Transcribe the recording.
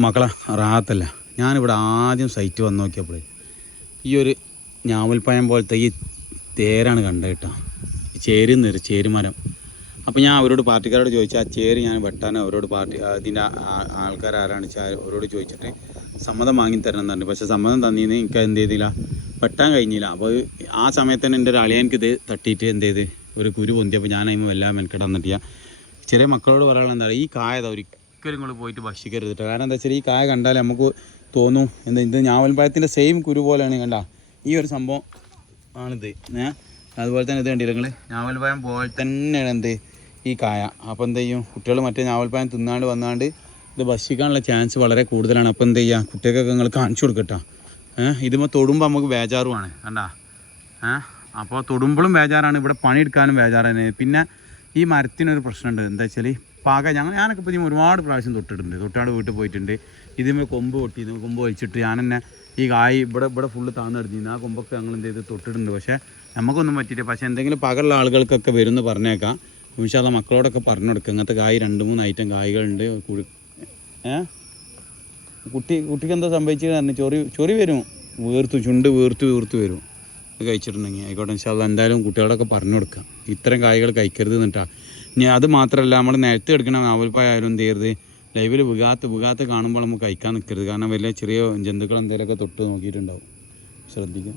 മക്കളെ റാഹത്തല്ല. ഞാനിവിടെ ആദ്യം സൈറ്റ് വന്ന് നോക്കിയപ്പോൾ ഈ ഒരു ഞാവൽപ്പഴം പോലത്തെ ഈ തേരാണ് കണ്ടത് കേട്ടോ. ചേരുന്നൊരു ചേരുമരം. അപ്പോൾ ഞാൻ അവരോട് പാർട്ടിക്കാരോട് ചോദിച്ചു ആ ചേര് ഞാൻ വെട്ടാൻ അവരോട് അതിൻ്റെ ആൾക്കാരാരാണ് വെച്ചാൽ അവരോട് ചോദിച്ചിട്ട് സമ്മതം വാങ്ങി തരണം എന്ന് പറഞ്ഞു. പക്ഷേ സമ്മതം തന്നീന്ന് എനിക്ക് എന്ത് ചെയ്തില്ല, വെട്ടാൻ കഴിഞ്ഞില്ല. അപ്പോൾ ആ സമയത്ത് തന്നെ എൻ്റെ ഒരു അളിയനക്ക് ഇത് തട്ടിയിട്ട് എന്ത് ചെയ്ത് ഒരു കുരു പൊന്തിയപ്പോൾ ഞാൻ അതിന് എല്ലാം മെനക്കെടാൻ തട്ടിയ ചെറിയ മക്കളോട് പറയാനുള്ള എന്താ പറയുക, ഈ കായത ഒരിക്കലും നിങ്ങൾ പോയിട്ട് ഭക്ഷിക്കരുത് കേട്ടോ. കാരണം എന്താ വെച്ചാൽ ഈ കായ കണ്ടാൽ നമുക്ക് തോന്നും എന്താ ഇത് ഞാവൽപ്പഴത്തിൻ്റെ സെയിം കുരു പോലെയാണ് കണ്ട ഈ ഒരു സംഭവം ആണിത്. അതുപോലെ തന്നെ ഇത് കണ്ടില്ല നിങ്ങൾ, ഞാവൽപ്പഴം പോലെ തന്നെയാണ് എന്ത് ഈ കായ. അപ്പോൾ എന്ത് ചെയ്യും, കുട്ടികൾ മറ്റേ ഞാവൽപ്പഴം തിന്നാണ്ട് വന്നാണ്ട് ഇത് ഭക്ഷിക്കാനുള്ള ചാൻസ് വളരെ കൂടുതലാണ്. അപ്പോൾ എന്ത് ചെയ്യുക, കുട്ടികൾക്കൊക്കെ നിങ്ങൾ കാണിച്ചു കൊടുക്കട്ടോ. ഇതുമ്പോൾ തൊടുമ്പോൾ നമുക്ക് ബേജാറുമാണ് കണ്ടാ. അപ്പോൾ തൊടുമ്പോഴും ബേജാറാണ്, ഇവിടെ പണിയെടുക്കാനും ബേജാറാണ്. പിന്നെ ഈ മരത്തിനൊരു പ്രശ്നമുണ്ട്, എന്താ വെച്ചാൽ ഞാനൊക്കെ ഇപ്പോൾ ഇതിന് ഒരുപാട് പ്രാവശ്യം തൊട്ടാണ്ട് വീട്ടിൽ പോയിട്ടുണ്ട്. ഇതിന്മേൽ കൊമ്പ് പൊട്ടി, ഇത് കൊമ്പ് വലിച്ചിട്ട് ഞാൻ തന്നെ ഈ കായ് ഇവിടെ ഫുള്ള് താഴ്ന്നെടുത്തിരുന്നു. ആ കൊമ്പൊക്കെ ഞങ്ങൾ എന്ത് ചെയ്ത് തൊട്ടിട്ടുണ്ട്. പക്ഷേ നമുക്കൊന്നും പറ്റിയില്ല. പക്ഷേ എന്തെങ്കിലും പകലുള്ള ആളുകൾക്കൊക്കെ വരുമെന്ന് പറഞ്ഞേക്കാം. ഇൻഷാ അല്ലാഹ് മക്കളോടൊക്കെ പറഞ്ഞു കൊടുക്കുക. അങ്ങനത്തെ കായ് 2-3 ഐറ്റം കായ്കളുണ്ട്. കുട്ടിക്ക് എന്താ സംഭവിച്ചത് പറഞ്ഞു, ചൊറി വരും, ചുണ്ട് വീർത്ത് വരും. അത് കഴിച്ചിട്ടുണ്ടെങ്കിൽ ആയിക്കോട്ടെ ഇൻഷാ അല്ലാഹ് എന്തായാലും കുട്ടികളൊക്കെ പറഞ്ഞു കൊടുക്കാം ഇത്തരം കായ്കൾ കഴിക്കരുത് എന്നിട്ടാ. ഇനി അത് മാത്രമല്ല, നമ്മൾ നിലത്ത് കിടക്കണ നാവൽപ്പഴം എന്ത് ചെയ്യരുത്, ലൈവിൽ വികാത്ത കാണുമ്പോൾ നമുക്ക് കഴിക്കാൻ നിൽക്കരുത്. കാരണം വലിയ ചെറിയ ജന്തുക്കൾ എന്തെങ്കിലുമൊക്കെ തൊട്ട് നോക്കിയിട്ടുണ്ടാവും. ശ്രദ്ധിക്കുക.